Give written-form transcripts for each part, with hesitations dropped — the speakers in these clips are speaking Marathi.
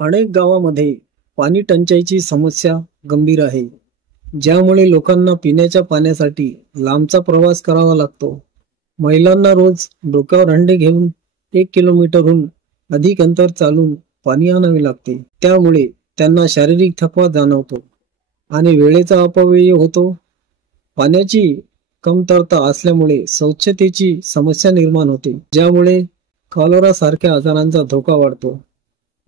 अनेक गावांमध्ये पाणी टंचाईची समस्या गंभीर आहे, ज्यामुळे लोकांना पिण्याच्या पाण्यासाठी लांबचा प्रवास करावा लागतो. महिलांना रोज डोक्यावर हंडे घेऊन 1 किलोमीटरहून अधिक अंतर चालून पाणी आणावे लागते. त्यामुळे त्यांना शारीरिक थकवा जाणवतो आणि वेळेचा अपव्यय होतो. पाण्याची कमतरता असल्यामुळे स्वच्छतेची समस्या निर्माण होते, ज्यामुळे कॉलरा सारख्या आजारांचा धोका वाढतो.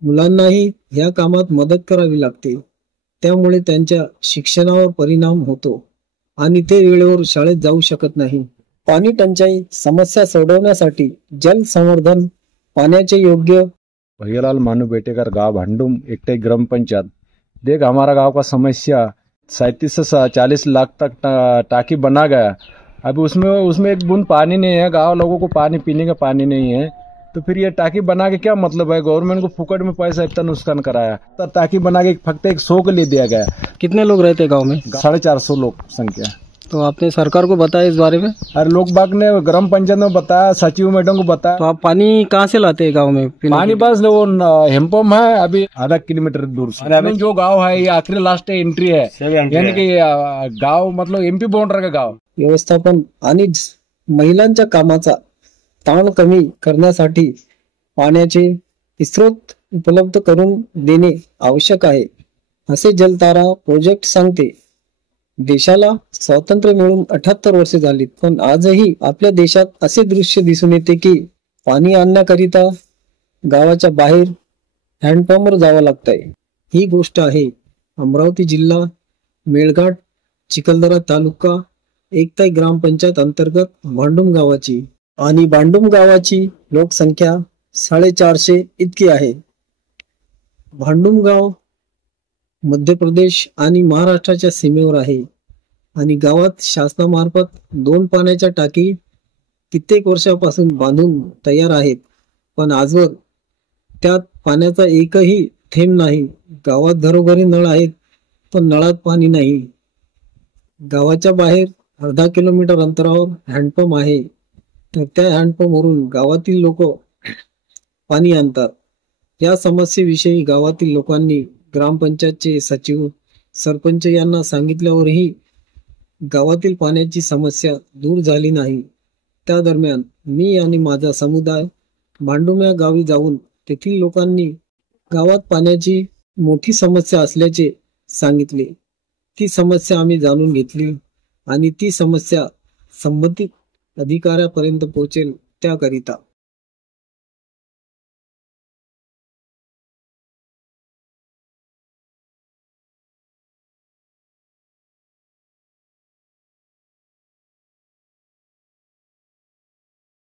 मुलांनाही या कामात मदत करावी लागते, त्यामुळे त्यांच्या शिक्षणावर परिणाम होतो आणि ते वेळेवर शाळेत जाऊ शकत नाही. पाणी टंचाई समस्या सोडवण्यासाठी जल संवर्धन, पाण्याचे योग्य भैयालाल मानू बेटेकर, गांव भांडुम, एकटे ग्राम पंचायत। देख हमारा गांव का समस्या 37 से 40 लाख तक टाकी बना गया। अभी उसमें एक बूंद पानी नहीं है, गांव लोगों को पानी पीने का पानी नहीं है, तो फिर ये टाकी बना के क्या मतलब है। गवर्नमेंट को फुकट में पैसा इतना नुकसान कराया, तो टाकी बना के फक्त एक 100 के लिए दिया गया। कितने लोग रहते गांव में? 450 लोग संख्या। तो आपने सरकार को बताया इस बारे में? अरे लोग बाग ने ग्राम पंचायत में बताया, सचिव मैडम को बताया। तो आप पानी कहाँ से लाते हैं गांव में? पानी बस वो हेमपम्प है, अभी आधा किलोमीटर दूर से। अभी जो गांव है ये आखिरी लास्ट एंट्री है, यानी कि गांव मतलब एमपी बॉर्डर का गांव। व्यवस्थापन आणि महिलांच्या कामाचा ताण कमी करण्यासाठी पाण्याचे स्रोत उपलब्ध करून देणे आवश्यक आहे, असे जलतारा प्रोजेक्ट सांगते. देशाला स्वातंत्र्य मिळून 78 वर्षे झालीत, पण आजही आपल्या देशात असे दृश्य दिसून येते की पाणी आणण्याकरिता गावाच्या बाहेर हँडपंपवर जावं लागतंय. ही गोष्ट आहे अमरावती जिल्हा मेळघाट चिखलदरा तालुका एकताई ग्रामपंचायत अंतर्गत भांडुम गावाची. आणि भांडुम गावाची लोकसंख्या 450 इतकी आहे. भांडुम गाव मध्य प्रदेश आणि महाराष्ट्राच्या सीमेवर आहे आणि गावात शासनामार्फत 2 पाण्याच्या टाकी कित्येक वर्षापासून बांधून तयार आहेत, पण आजवर त्यात पाण्याचा एकही थेंब नाही. गावात घरोघरी नळ आहेत, पण नळात पाणी नाही. गावाच्या बाहेर अर्धा किलोमीटर अंतरावर हँडपंप आहे, तर त्या हँडपंपवरून गावातील लोक पाणी आणतात. या समस्येविषयी गावातील लोकांनी ग्रामपंचायतचे सचिव, सरपंच यांना सांगितल्यावरही गावातील पाण्याची समस्या दूर झाली नाही. त्या दरम्यान मी आणि माझा समुदाय भांडुम या गावी जाऊन तेथील लोकांनी गावात पाण्याची मोठी समस्या असल्याचे सांगितले. ती समस्या आम्ही जाणून घेतली आणि ती समस्या संबंधित अधिकाऱ्यापर्यंत पोहोचेल त्याकरिता